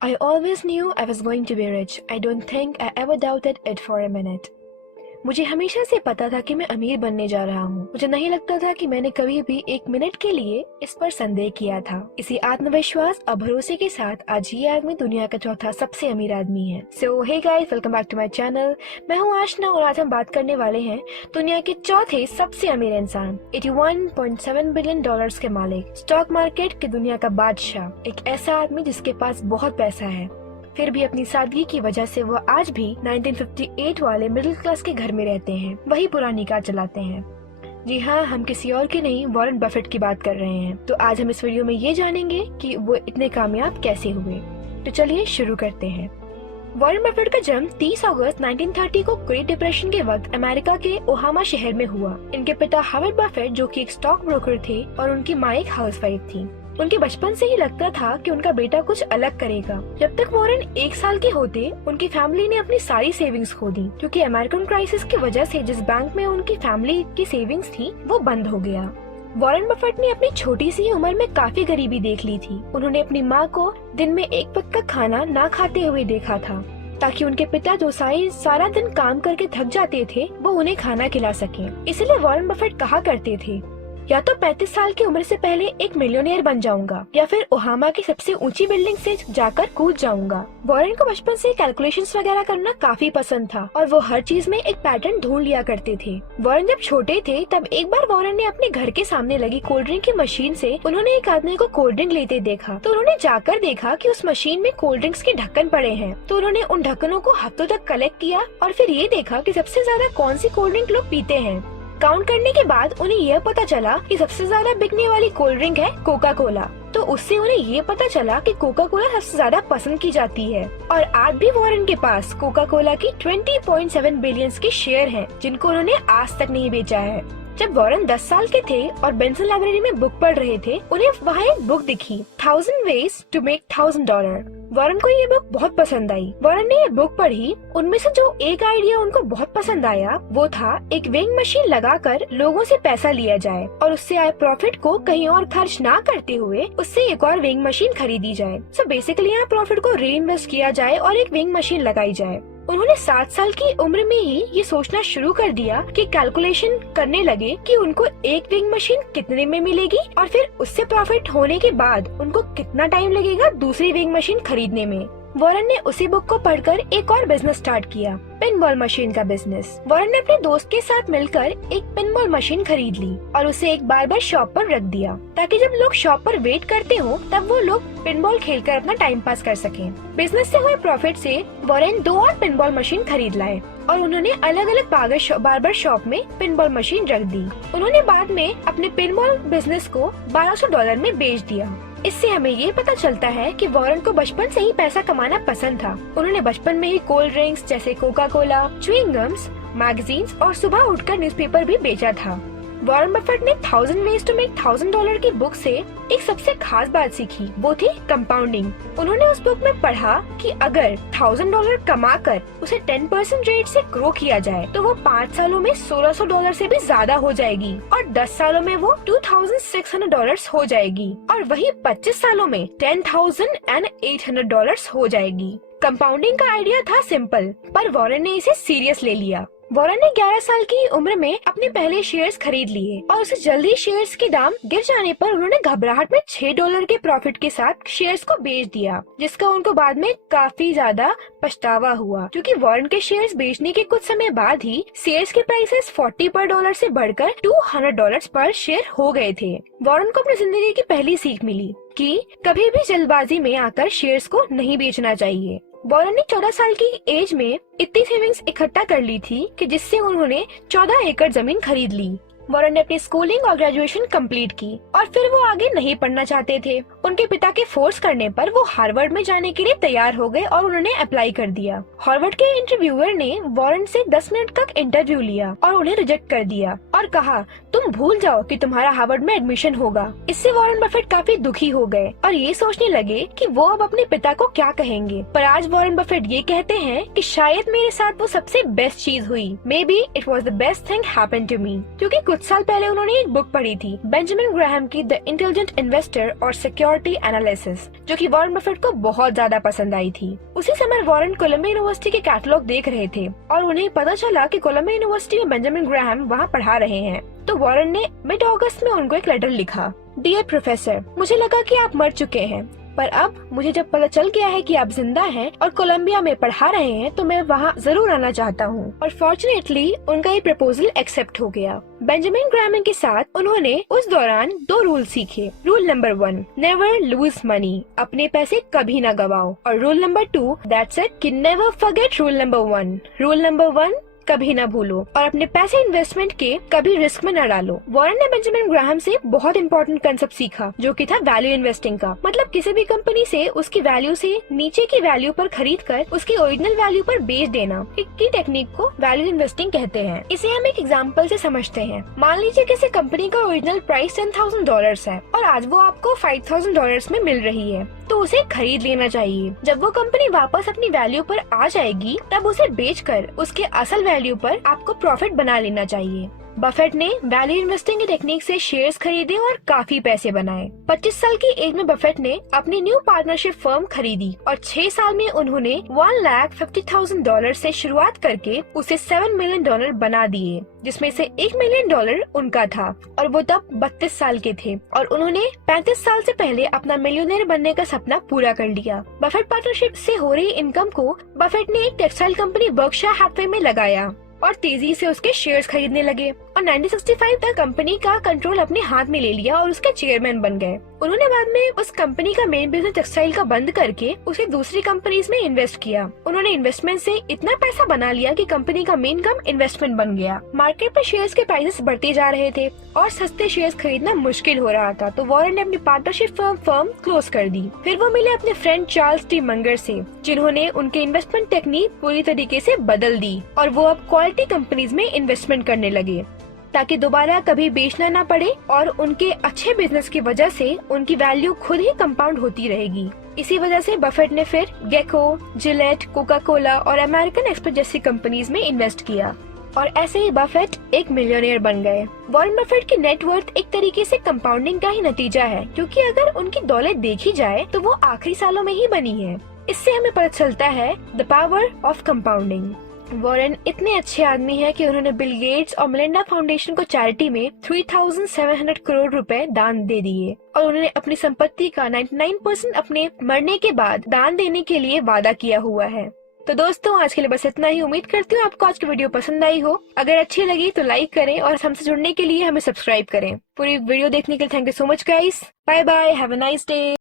I always knew I was going to be rich. I don't think I ever doubted it for a minute. मुझे हमेशा से पता था कि मैं अमीर बनने जा रहा हूँ। मुझे नहीं लगता था कि मैंने कभी भी एक मिनट के लिए इस पर संदेह किया था। इसी आत्मविश्वास और भरोसे के साथ आज ये आदमी दुनिया का चौथा सबसे अमीर आदमी है। So hey guys, welcome back to my channel. मैं हूँ आशना और आज हम बात करने वाले हैं दुनिया के चौथे सबसे अमीर इंसान, 81.7 बिलियन डॉलर्स के मालिक, स्टॉक मार्केट की दुनिया का बादशाह, एक ऐसा आदमी जिसके पास बहुत पैसा है, फिर भी अपनी सादगी की वजह से वो आज भी 1958 वाले मिडिल क्लास के घर में रहते हैं, वही पुरानी कार चलाते हैं। जी हाँ, हम किसी और के नहीं, वॉरेन बफेट की बात कर रहे हैं। तो आज हम इस वीडियो में ये जानेंगे कि वो इतने कामयाब कैसे हुए। तो चलिए शुरू करते हैं। वॉरेन बफेट का जन्म 30 अगस्त 1930 को ग्रेट डिप्रेशन के वक्त अमेरिका के ओहामा शहर में हुआ। इनके पिता हावर्ड बफेट जो कि एक स्टॉक ब्रोकर थे और उनकी माँ एक हाउसवाइफ थी। उनके बचपन से ही लगता था कि उनका बेटा कुछ अलग करेगा। जब तक वॉरेन 1 साल के होते उनकी फैमिली ने अपनी सारी सेविंग्स खो दी, क्योंकि अमेरिकन क्राइसिस की वजह से जिस बैंक में उनकी फैमिली की सेविंग्स थी वो बंद हो गया। वॉरेन बफेट ने अपनी छोटी सी उम्र में काफी गरीबी देख ली थी। उन्होंने अपनी माँ को दिन में एक वक्त का खाना ना खाते हुए देखा था, ताकि उनके पिता जो सारा दिन काम करके थक जाते थे वो उन्हें खाना खिला सके। इसलिए वॉरेन बफेट कहा करते थे, या तो 35 साल की उम्र से पहले एक मिलियनेयर बन जाऊंगा या फिर ओहामा की सबसे ऊंची बिल्डिंग से जाकर कूद जाऊंगा। वॉरेन को बचपन से कैलकुलेशंस वगैरह करना काफी पसंद था और वो हर चीज में एक पैटर्न ढूंढ लिया करते थे। वॉरेन जब छोटे थे तब एक बार वॉरेन ने अपने घर के सामने लगी कोल्ड ड्रिंक की मशीन से उन्होंने एक आदमी को कोल्ड ड्रिंक लेते देखा। तो उन्होंने जाकर देखा कि उस मशीन में कोल्ड ड्रिंक्स के ढक्कन पड़े हैं। तो उन्होंने उन ढक्कनों को हफ्तों तक कलेक्ट किया और फिर ये देखा कि सबसे ज्यादा कौन सी कोल्ड ड्रिंक लोग पीते हैं। काउंट करने के बाद उन्हें यह पता चला कि सबसे ज्यादा बिकने वाली कोल्ड ड्रिंक है कोका कोला। तो उससे उन्हें ये पता चला कि कोका कोला सबसे ज्यादा पसंद की जाती है। और आज भी वॉरेन के पास कोका कोला की 20.7 बिलियन के शेयर हैं, जिनको उन्होंने आज तक नहीं बेचा है। जब वॉरेन 10 साल के थे और बेंसन लाइब्रेरी में बुक पढ़ रहे थे, उन्हें वहाँ एक बुक दिखी, 1000 ways to make $1000। वॉरेन को ये बुक बहुत पसंद आई। वॉरेन ने ये बुक पढ़ी। उनमें से जो एक आइडिया उनको बहुत पसंद आया वो था एक वेइंग मशीन लगाकर लोगों से पैसा लिया जाए और उससे आए प्रॉफिट को कहीं और खर्च ना करते हुए उससे एक और वेइंग मशीन खरीदी जाए। सो बेसिकली यहाँ प्रॉफिट को री इन्वेस्ट किया जाए और एक वेइंग मशीन लगाई जाए। उन्होंने 7 साल की उम्र में ही ये सोचना शुरू कर दिया कि कैलकुलेशन करने लगे कि उनको एक वेइंग मशीन कितने में मिलेगी और फिर उससे प्रॉफिट होने के बाद उनको कितना टाइम लगेगा दूसरी वेइंग मशीन खरीदने में। वॉरेन ने उसी बुक को पढ़कर एक और बिजनेस स्टार्ट किया, पिनबॉल मशीन का बिजनेस। वॉरेन ने अपने दोस्त के साथ मिलकर एक पिनबॉल मशीन खरीद ली और उसे एक बार्बर शॉप पर रख दिया, ताकि जब लोग शॉप पर वेट करते हो तब वो लोग पिनबॉल खेलकर अपना टाइम पास कर सकें। बिजनेस से हुए प्रॉफिट से वॉरेन 2 और पिनबॉल मशीन खरीद लाए और उन्होंने अलग अलग बार्बर शॉप में पिनबॉल मशीन रख दी। उन्होंने बाद में अपने पिनबॉल बिजनेस को $1200 में बेच दिया। इससे हमें ये पता चलता है कि वॉरेन को बचपन से ही पैसा कमाना पसंद था। उन्होंने बचपन में ही कोल्ड ड्रिंक्स जैसे Coca Cola, chewing gums, magazines और सुबह उठकर न्यूज़पेपर भी बेचा था। वॉरेन बफेट ने 1000 ways to make $1000 की बुक से एक सबसे खास बात सीखी, वो थी कंपाउंडिंग। उन्होंने उस बुक में पढ़ा कि अगर $1000 कमाकर उसे 10% रेट से ग्रो किया जाए तो वो 5 सालों में $1600 से भी ज्यादा हो जाएगी और 10 सालों में वो $2600 हो जाएगी और वही 25 सालों में $10,800 हो जाएगी। कंपाउंडिंग का आइडिया था सिंपल, पर वॉरेन ने इसे सीरियस ले लिया। वॉरेन ने 11 साल की उम्र में अपने पहले शेयर्स खरीद लिए और उसे जल्दी शेयर्स के दाम गिर जाने पर उन्होंने घबराहट में $6 के प्रॉफिट के साथ शेयर्स को बेच दिया, जिसका उनको बाद में काफी ज्यादा पछतावा हुआ, क्योंकि वॉरेन के शेयर्स बेचने के कुछ समय बाद ही शेयर्स के प्राइसेस 40 पर डॉलर से बढ़कर $200 पर शेयर हो गए थे। वॉरेन को अपनी जिंदगी की पहली सीख मिली कि कभी भी जल्दबाजी में आकर शेयर्स को नहीं बेचना चाहिए। वॉरेन ने 14 साल की एज में इतनी सेविंग्स इकट्ठा कर ली थी कि जिससे उन्होंने 14 एकड़ जमीन खरीद ली। वॉरेन ने अपनी स्कूलिंग और ग्रेजुएशन कंप्लीट की और फिर वो आगे नहीं पढ़ना चाहते थे। उनके पिता के फोर्स करने पर वो हार्वर्ड में जाने के लिए तैयार हो गए और उन्होंने अप्लाई कर दिया। हार्वर्ड के इंटरव्यूअर ने वॉरेन से 10 मिनट तक इंटरव्यू लिया और उन्हें रिजेक्ट कर दिया और कहा, तुम भूल जाओ कि तुम्हारा हार्वर्ड में एडमिशन होगा। इससे वॉरेन बफेट काफी दुखी हो गए और ये सोचने लगे कि वो अब अपने पिता को क्या कहेंगे। पर आज वॉरेन बफेट ये कहते हैं कि शायद मेरे साथ वो सबसे बेस्ट चीज हुई, may be it was the best thing happened to me. क्योंकि कुछ साल पहले उन्होंने एक बुक पढ़ी थी, बेंजामिन ग्राहम की द इंटेलिजेंट इन्वेस्टर और सिक्योर प्रोबेबिलिटी एनालिसिस, जो कि वॉरेन बफेट को बहुत ज्यादा पसंद आई थी। उसी समय वॉरेन कोलंबिया यूनिवर्सिटी के कैटलॉग देख रहे थे और उन्हें पता चला कि कोलंबिया यूनिवर्सिटी में बेंजामिन ग्राहम वहाँ पढ़ा रहे हैं। तो वॉरेन ने मिड अगस्त में उनको एक लेटर लिखा। डियर प्रोफेसर, मुझे लगा कि आप मर चुके हैं, पर अब मुझे जब पता चल गया है कि आप जिंदा हैं और कोलंबिया में पढ़ा रहे हैं तो मैं वहाँ जरूर आना चाहता हूँ। और फॉर्चुनेटली उनका ये प्रपोजल एक्सेप्ट हो गया। बेंजामिन ग्राहम के साथ उन्होंने उस दौरान 2 रूल सीखे। Rule number 1, never lose money, अपने पैसे कभी ना गवाओ। और रूल नंबर 2, दैट्स इट, कि never forget rule number 1। Rule number 1, कभी ना भूलो और अपने पैसे इन्वेस्टमेंट के कभी रिस्क में न डालो। वॉरेन ने बेंजामिन ग्राहम से बहुत इंपॉर्टेंट कंसेप्ट सीखा, जो कि था वैल्यू इन्वेस्टिंग का। मतलब किसी भी कंपनी से उसकी वैल्यू से नीचे की वैल्यू पर खरीद कर उसकी ओरिजिनल वैल्यू पर बेच देना की टेक्निक को वैल्यू इन्वेस्टिंग कहते हैं। इसे हम एक एग्जाम्पल से समझते हैं। मान लीजिए किसी कंपनी का ओरिजिनल प्राइस $10,000 है और आज वो आपको $5,000 में मिल रही है, तो उसे खरीद लेना चाहिए। जब वो कंपनी वापस अपनी वैल्यू पर आ जाएगी तब उसे बेचकर उसके असल वैल्यू पर आपको प्रॉफिट बना लेना चाहिए। बफेट ने वैल्यू इन्वेस्टिंग की टेक्निक से शेयर्स खरीदे और काफी पैसे बनाए। 25 साल की एज में बफेट ने अपनी न्यू पार्टनरशिप फर्म खरीदी और 6 साल में उन्होंने $1,50,000 से शुरुआत करके उसे $7 मिलियन बना दिए, जिसमें से $1 मिलियन उनका था और वो तब 32 साल के थे। और उन्होंने 35 साल से पहले अपना मिलियनेयर बनने का सपना पूरा कर लिया। बफेट पार्टनरशिप से हो रही इनकम को बफेट ने एक टेक्सटाइल कंपनी बर्कशायर हैथवे में लगाया और तेजी से उसके शेयर्स खरीदने लगे और 1965 तक कंपनी का कंट्रोल अपने हाथ में ले लिया और उसके चेयरमैन बन गए। उन्होंने बाद में उस कंपनी का मेन बिजनेस टेक्सटाइल का बंद करके उसे दूसरी कंपनीज में इन्वेस्ट किया। उन्होंने इन्वेस्टमेंट से इतना पैसा बना लिया कि कंपनी का मेन काम इन्वेस्टमेंट बन गया। मार्केट पर शेयर्स के प्राइसेस बढ़ते जा रहे थे और सस्ते शेयर्स खरीदना मुश्किल हो रहा था, तो वॉरेन ने अपनी पार्टनरशिप फर्म क्लोज कर दी। फिर वो मिले अपने फ्रेंड चार्ल्स टी मंगर से, जिन्होंने उनके इन्वेस्टमेंट टेक्निक पूरी तरीके से बदल दी और वो अब क्वालिटी कंपनीज में इन्वेस्टमेंट करने लगे ताकि दोबारा कभी बेचना ना पड़े और उनके अच्छे बिजनेस की वजह से उनकी वैल्यू खुद ही कंपाउंड होती रहेगी। इसी वजह से बफेट ने फिर गेको, जिलेट, कोका कोला और अमेरिकन एक्सप्रेस जैसी कंपनीज में इन्वेस्ट किया और ऐसे ही बफेट एक मिलियनेयर बन गए। वॉरेन बफेट की नेटवर्थ एक तरीके से कंपाउंडिंग का ही नतीजा है, क्योंकि अगर उनकी दौलत देखी जाए तो वो आखिरी सालों में ही बनी है। इससे हमें पता चलता है the power of compounding. Warren इतने अच्छे आदमी हैं कि उन्होंने बिल गेट्स और मेलिंडा फाउंडेशन को चैरिटी में 3,700 करोड़ रुपए दान दे दिए और उन्होंने अपनी संपत्ति का 99% अपने मरने के बाद दान देने के लिए वादा किया हुआ है। तो दोस्तों, आज के लिए बस इतना ही। उम्मीद करती हूँ आपको आज की वीडियो पसंद आई हो। अगर अच्छी लगी तो लाइक करें और हमसे जुड़ने के लिए हमें सब्सक्राइब करें। पूरी वीडियो देखने के लिए thank you so much guys. Bye bye, have a nice day.